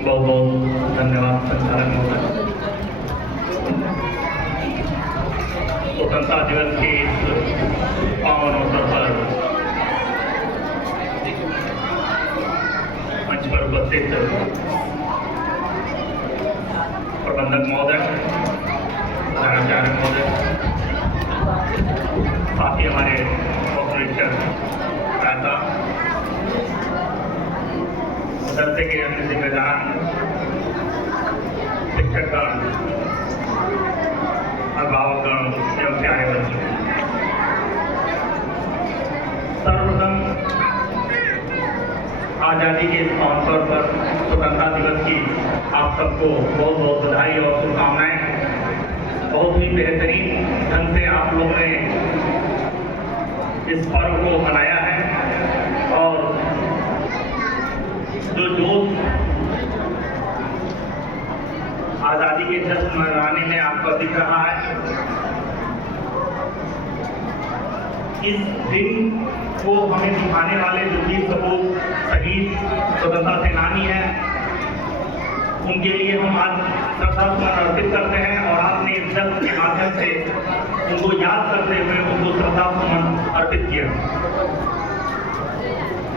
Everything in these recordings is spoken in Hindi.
बहुत बहुत धन्यवाद संचालक महोदय। स्वतंत्रता दिवस के इस पावन अवसर पर मंच पर उपस्थित प्रबंधक महोदय, प्रधानाचार्य महोदय, साथ ही हमारे ऑपरेटर दाता, मदरसे के अन्य जिम्मेदार, शिक्षकगण, अभिभावकगण एवं प्यारे बच्चों, सर्वप्रथम आज़ादी के इस अवसर पर स्वतंत्रता दिवस की आप सबको बहुत बहुत बधाई और शुभकामनाएं। बहुत ही बेहतरीन ढंग से आप लोगों ने इस पर्व को मनाया है और जो जोश आज़ादी के जश्न मनाने में आपका दिख रहा है, इस दिन को हमें दिखाने वाले जो वीर सपूत शहीद स्वतंत्रता सेनानी हैं, उनके लिए हम आज श्रद्धासुमन अर्पित करते हैं और आपने इस जश्न के माध्यम से उनको याद करते हुए उनको श्रद्धासुमन अर्पित किया।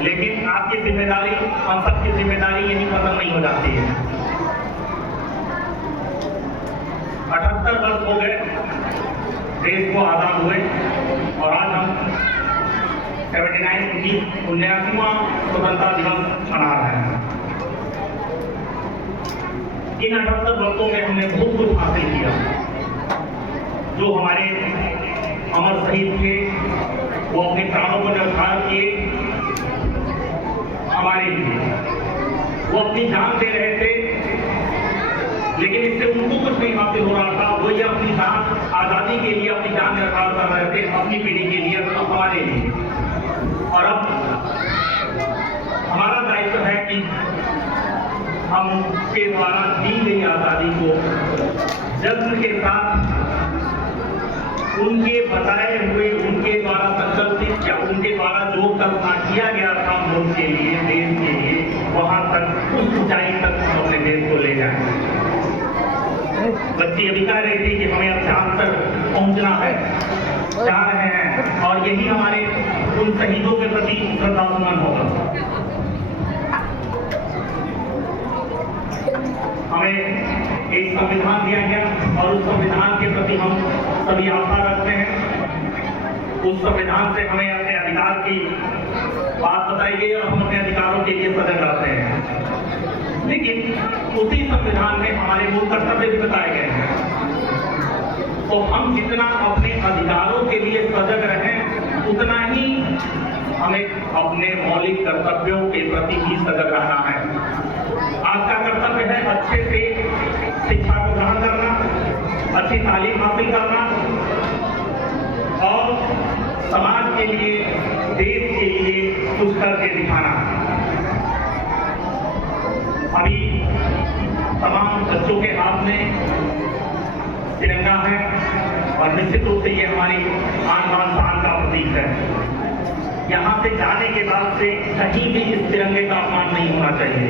लेकिन आपकी जिम्मेदारी, हम सबकी जिम्मेदारी यही खत्म नहीं हो जाती है। 78 वर्ष हो गए देश को आजाद हुए और आज हम 79वां स्वतंत्रता दिवस मना रहे हैं। इन 78 वर्षों में हमने बहुत कुछ हासिल किया। जो हमारे अमर शहीद थे वो अपने प्राणों को न्यौछावर किए हमारे लिए, वो अपनी जान दे रहे थे, लेकिन इससे उनको कुछ नहीं हासिल हो रहा था। वो ये अपनी जान आज़ादी के लिए अपनी जान न्यौछावर कर रहे थे, अपनी पीढ़ी के लिए, हमारे लिए। और अब हमारा दायित्व है कि हम उनके द्वारा दी गई आज़ादी को जश्न के साथ उनके बताए हुए, उनके द्वारा संकल्पित या उनके द्वारा जो कल्पना किया गया था मुल्क के लिए, देश के लिए, वहां तक, उस ऊंचाई तक हम अपने देश को ले जाएं। बच्ची अभी कह रही थी कि हमें अब चांद तक पहुंचना है, जा रहे हैं, और यही हमारे उन शहीदों के प्रति श्रद्धासुमन होगा। हमें एक संविधान दिया गया और उस संविधान के प्रति हम सभी आस्था रखते हैं। उस संविधान से हमें अपने अधिकार की बात बताई गई और हम अपने अधिकारों के लिए सजग रहते हैं। लेकिन उसी संविधान में हमारे मूल कर्तव्य भी बताए गए हैं। तो हम जितना अपने अधिकारों के लिए सजग रहें, उतना ही हमें अपने मौलिक कर्तव्यों के प्रति भी सजग रहना है। आपका कर्तव्य है अच्छे से शिक्षा को ग्रहण करना, अच्छी तालीम हासिल करना और समाज के लिए, देश के लिए कुछ करके दिखाना। अभी तमाम बच्चों के हाथ में तिरंगा है और निश्चित रूप से ये हमारी आन बान शान का प्रतीक है। यहाँ से जाने के बाद से कहीं भी इस तिरंगे का अपमान नहीं होना चाहिए,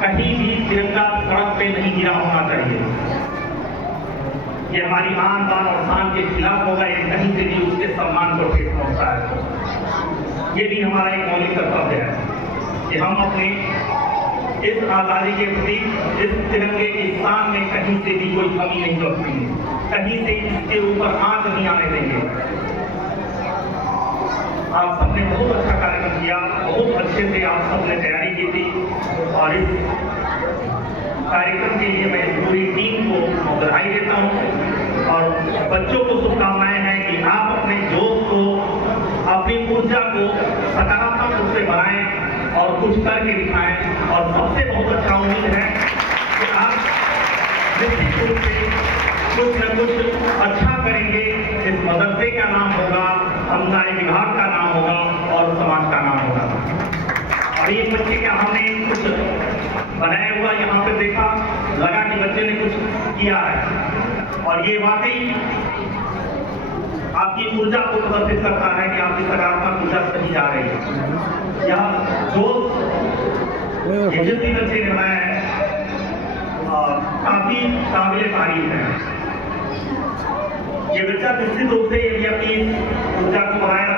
कहीं भी तिरंगा सड़क पे नहीं गिरा होना चाहिए। ये हमारी आन बान और शान के खिलाफ होगा, ये कहीं से भी उसके सम्मान को ठेस पहुंचता है। ये भी हमारा एक मौलिक कर्तव्य है कि हम अपने इस आज़ादी के प्रति, इस तिरंगे की शान में कहीं से भी कोई कमी नहीं बरतेंगे, कहीं से इसके ऊपर आंच नहीं आने देंगे। आप सबने बहुत अच्छा कार्यक्रम किया, बहुत अच्छे से आप सबने तैयारी की थी और इस कार्यक्रम के लिए मैं पूरी टीम को बधाई देता हूँ और बच्चों को शुभकामनाएं हैं कि आप अपने जोश को, अपनी ऊर्जा को सकारात्मक रूप से बनाएं और कुछ करके दिखाएं। और सबसे बहुत अच्छा उम्मीद है कि आप निश्चित रूप से कुछ न कुछ अच्छा करेंगे। इस मदरसे का नाम होगा, समुदाय विभाग का नाम होगा और समाज का नाम होगा। और ये बच्चे क्या हमने कुछ बनाया हुआ यहाँ पे देखा, लगा कि बच्चे ने कुछ किया है और ये वाकई आपकी ऊर्जा को प्रदर्शित करता है कि आपकी सकारात्मक ऊर्जा सही जा रही है। यह जो बच्चे ने बनाया है काफी काबिल तारीफ है। ये बच्चा निश्चित रूप से यदि अपनी ऊर्जा को बनाए